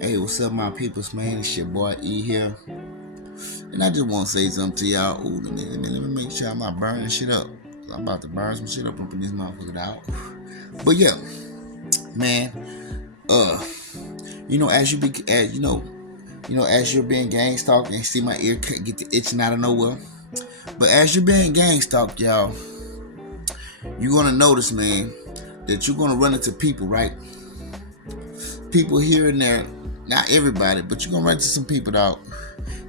Hey, what's up, my peoples, man? It's your boy E here. And I just want to say something to y'all. Ooh, let me make sure I'm not burning shit up. I'm about to burn some shit up in this motherfucker out. But yeah, man, uh, as you're being gang stalked and see my ear get the itching out of nowhere. But as you're being gang stalked, y'all, you're gonna notice, man, that you're gonna run into people, right? People here and there, not everybody, but you're gonna run into some people, dog.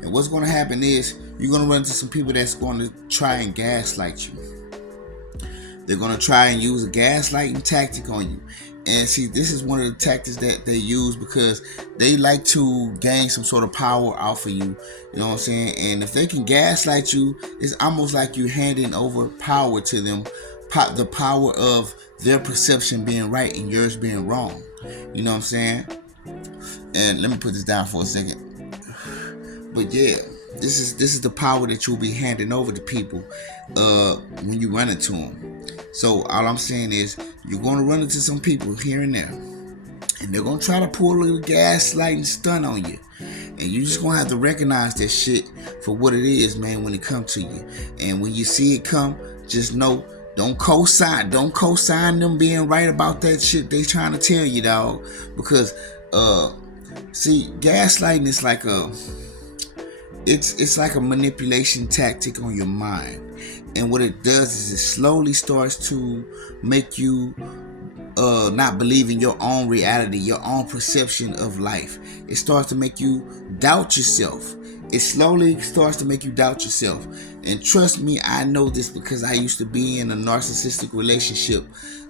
And what's gonna happen is you're gonna run into some people that's gonna try and gaslight you. They're gonna try and use a gaslighting tactic on you. And see, this is one of the tactics that they use because they like to gain some sort of power off of you. You know what I'm saying? And if they can gaslight you, it's almost like you handing over power to them, the power of their perception being right and yours being wrong. You know what I'm saying? And let me put this down for a second. But yeah, this is the power that you'll be handing over to people when you run into them. So all I'm saying is you're going to run into some people here and there, and they're going to try to pull a little gaslighting stunt on you. And you just going to have to recognize that shit for what it is, man, when it comes to you. And when you see it come, just know, don't co-sign them being right about that shit they trying to tell you, dog. Because see, gaslighting is like it's like a manipulation tactic on your mind. And what it does is it slowly starts to make you not believe in your own reality, your own perception of life. It starts to make you doubt yourself. It slowly starts to make you doubt yourself. And trust me, I know this because I used to be in a narcissistic relationship.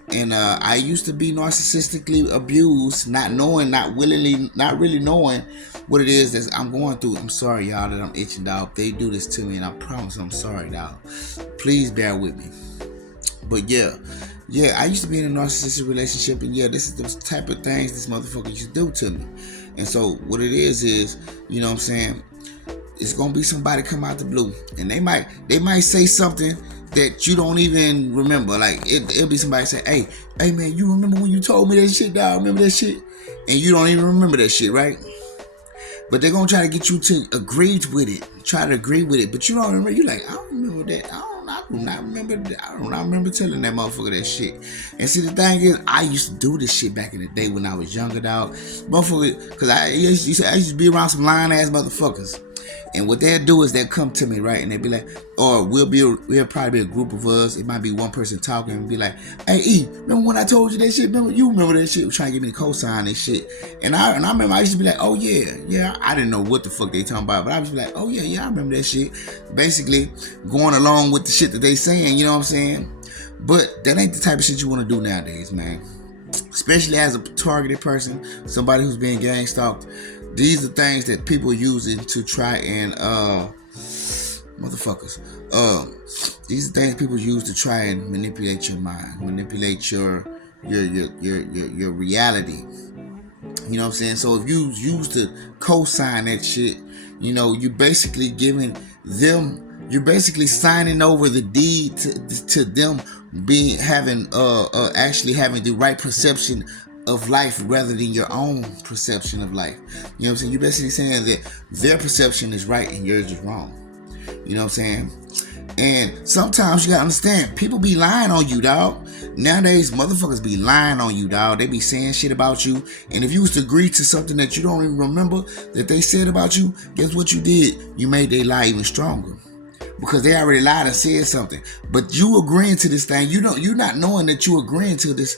And I used to be narcissistically abused, not really knowing what it is that I'm going through. I'm sorry, y'all, that I'm itching, dog. They do this to me, and I promise I'm sorry, dog. Please bear with me. But yeah, I used to be in a narcissistic relationship, and yeah, this is the type of things this motherfucker used to do to me. And so what it is, you know what I'm saying? It's gonna be somebody come out the blue, and they might say something that you don't even remember. Like it'll be somebody say, hey man, you remember when you told me that shit, dog? Remember that shit? And you don't even remember that shit, right? But they're gonna try to get you to agree with it, but you don't remember. You like, I don't remember that. I do not remember telling that motherfucker that shit. And see, the thing is, I used to do this shit back in the day when I was younger, dog. Motherfucker, because I used to be around some lying ass motherfuckers. And what they'll do is they'll come to me, right? And they'll be like, or we'll probably be a group of us. It might be one person talking and be like, hey, E, remember when I told you that shit? You remember that shit? Trying to get me to co-sign and shit. And I remember I used to be like, oh yeah. I didn't know what the fuck they talking about, but I was like, oh yeah, I remember that shit. Basically, going along with the shit that they saying, you know what I'm saying? But that ain't the type of shit you want to do nowadays, man. Especially as a targeted person, somebody who's being gang stalked. These are things that people are using to try and these are things people use to try and manipulate your mind, manipulate your reality. You know what I'm saying? So if you use to co-sign that shit, you know, you're basically signing over the deed to them actually having the right perception of life rather than your own perception of life. You know what I'm saying? You're basically saying that their perception is right and yours is wrong. You know what I'm saying? And sometimes you gotta understand, people be lying on you, dog. Nowadays, motherfuckers be lying on you, dog. They be saying shit about you. And if you was to agree to something that you don't even remember that they said about you, guess what you did? You made their lie even stronger. Because they already lied and said something. But you agreeing to this thing, you're not knowing that you agreeing to this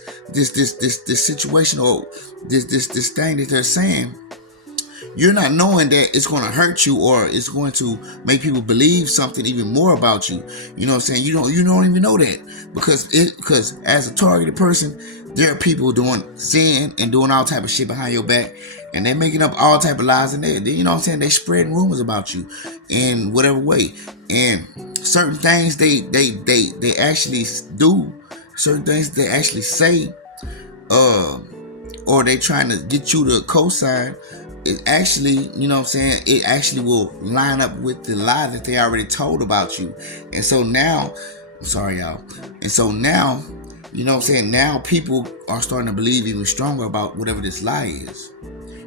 situation or this thing that they're saying. You're not knowing that it's going to hurt you or it's going to make people believe something even more about you. You know what I'm saying? You don't even know that because as a targeted person, there are people saying and doing all type of shit behind your back, and they're making up all type of lies, and they you know what I'm saying, they spreading rumors about you in whatever way. And certain things they actually do, certain things they actually say, or they trying to get you to co-sign. It actually, you know what I'm saying, it actually will line up with the lie that they already told about you. And so now, I'm sorry, y'all. And so now, you know what I'm saying, now people are starting to believe even stronger about whatever this lie is.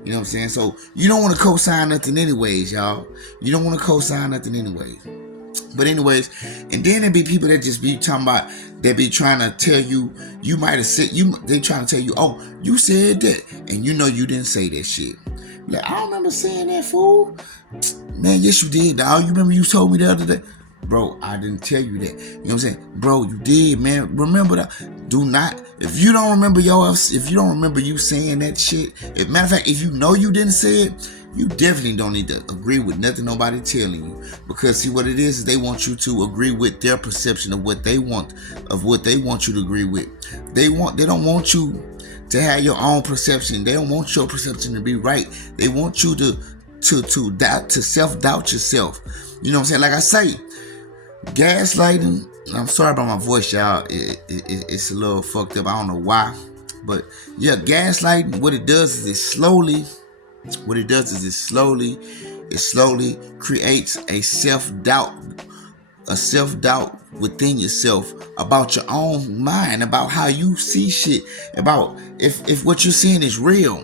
You know what I'm saying? So you don't want to co-sign nothing anyways, y'all. You don't want to co-sign nothing anyways. But anyways, and then there be people that just be talking about, that be trying to tell you, you might have said, they trying to tell you, oh, you said that, and you know you didn't say that shit. Like, I don't remember saying that, fool. Man, yes you did, dog. You remember you told me the other day? Bro, I didn't tell you that. You know what I'm saying? Bro, you did, man. Remember that. Do not, if you don't remember if you don't remember you saying that shit, matter of fact, if you know you didn't say it, you definitely don't need to agree with nothing nobody telling you. Because see, what it is they want you to agree with their perception of what they want you to agree with. They don't want you to have your own perception. They don't want your perception to be right. They want you to self-doubt yourself. You know what I'm saying? Like I say, gaslighting, I'm sorry about my voice, y'all. It's a little fucked up. I don't know why. But yeah, gaslighting, what it does is it slowly creates a self-doubt within yourself about your own mind, about how you see shit, about if what you're seeing is real.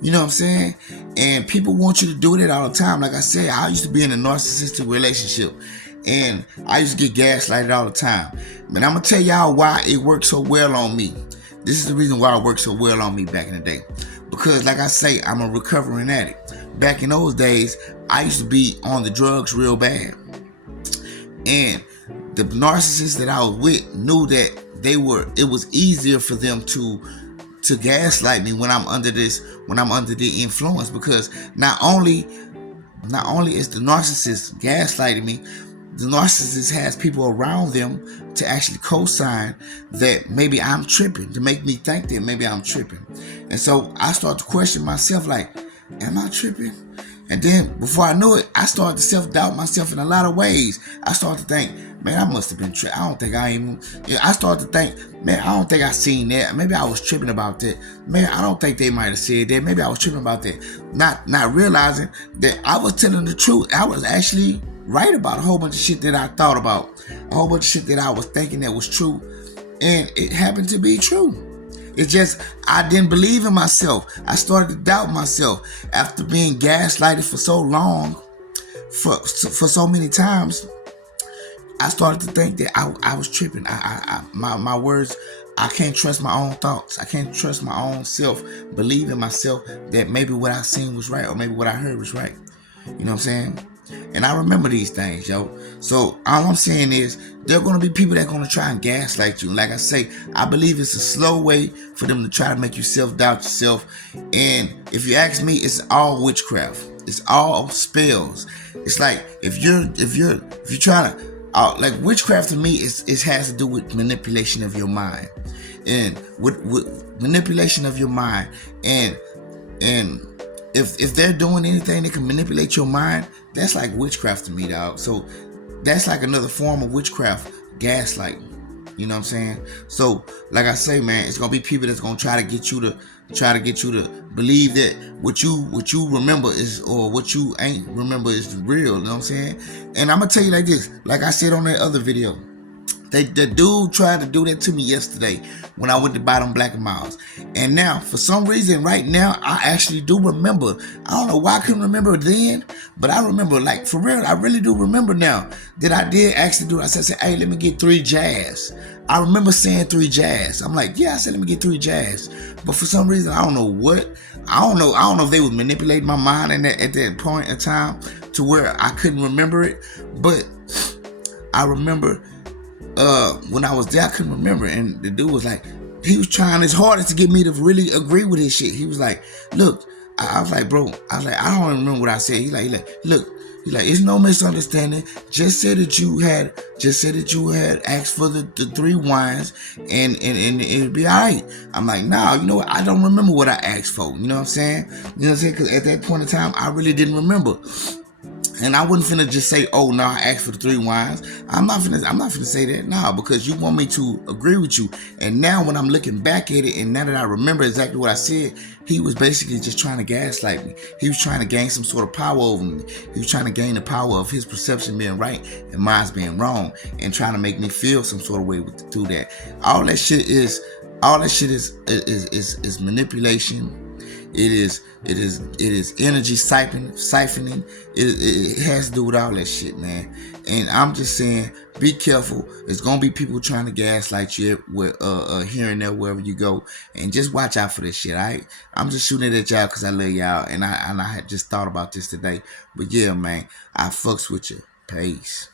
You know what I'm saying? And people want you to do that all the time. Like I said, I used to be in a narcissistic relationship, and I used to get gaslighted all the time. But I'm going to tell y'all why it worked so well on me. This is the reason why it worked so well on me back in the day. Because like I say, I'm a recovering addict. Back in those days, I used to be on the drugs real bad. And the narcissists that I was with knew that it was easier for them to gaslight me when I'm under the influence, because not only is the narcissist gaslighting me, the narcissist has people around them to actually co-sign that maybe I'm tripping, to make me think that maybe I'm tripping. And so I start to question myself, like, am I tripping? And then before I knew it, I started to self-doubt myself in a lot of ways. I started to think, man, I must have been tripping. I don't think I even... I started to think, man, I don't think I seen that. Maybe I was tripping about that. Man, I don't think they might have said that. Maybe I was tripping about that. Not realizing that I was telling the truth. I was actually right about a whole bunch of shit that I thought about. A whole bunch of shit that I was thinking that was true. And it happened to be true. It's just, I didn't believe in myself. I started to doubt myself after being gaslighted for so long, for so many times. I started to think that I was tripping. My words, I can't trust my own thoughts. I can't trust my own self. Believe in myself that maybe what I seen was right, or maybe what I heard was right. You know what I'm saying? And I remember these things, yo. So all I'm saying is, there are going to be people that are going to try and gaslight you. Like I say, I believe it's a slow way for them to try to make you self-doubt yourself. And if you ask me, it's all witchcraft. It's all spells. It's like if you're trying to, like, witchcraft to me, it has to do with manipulation of your mind, and with manipulation of your mind, and if they're doing anything that can manipulate your mind, that's like witchcraft to me, dog. So that's like another form of witchcraft, gaslighting. You know what I'm saying? So, like I say, man, it's gonna be people that's gonna try to get you to believe that what you remember is, or what you ain't remember is real. You know what I'm saying? And I'm gonna tell you like this, like I said on that other video. The dude tried to do that to me yesterday when I went to buy them Black & Milds. And now, for some reason, right now, I actually do remember. I don't know why I couldn't remember then, but I remember, like, for real, I really do remember now that I did actually do it. I said, hey, let me get 3 jazz. I remember saying 3 jazz. I'm like, yeah, I said, let me get 3 jazz. But for some reason, I don't know what. I don't know if they was manipulating my mind at that point in time to where I couldn't remember it. But I remember... when I was there, I couldn't remember, and the dude was like, he was trying his hardest to get me to really agree with his shit. He was like, look, I was like, bro, I don't even remember what I said. He's like, look, it's no misunderstanding. Just said that you had asked for the 3 wines, and it'd be all right. I'm like, nah, you know what? I don't remember what I asked for. You know what I'm saying? You know what I'm saying? Because at that point in time, I really didn't remember. And I wasn't finna just say, oh, no, I asked for the 3 wines. I'm not finna say that now, because you want me to agree with you. And now when I'm looking back at it, and now that I remember exactly what I said, he was basically just trying to gaslight me. He was trying to gain some sort of power over me. He was trying to gain the power of his perception being right and mine's being wrong, and trying to make me feel some sort of way through that. All that shit is manipulation. It is energy siphoning. It has to do with all that shit, man. And I'm just saying, be careful. There's gonna be people trying to gaslight you here and there wherever you go, and just watch out for this shit. Alright, I'm just shooting it at y'all because I love y'all, and I had just thought about this today. But yeah, man, I fucks with you. Peace.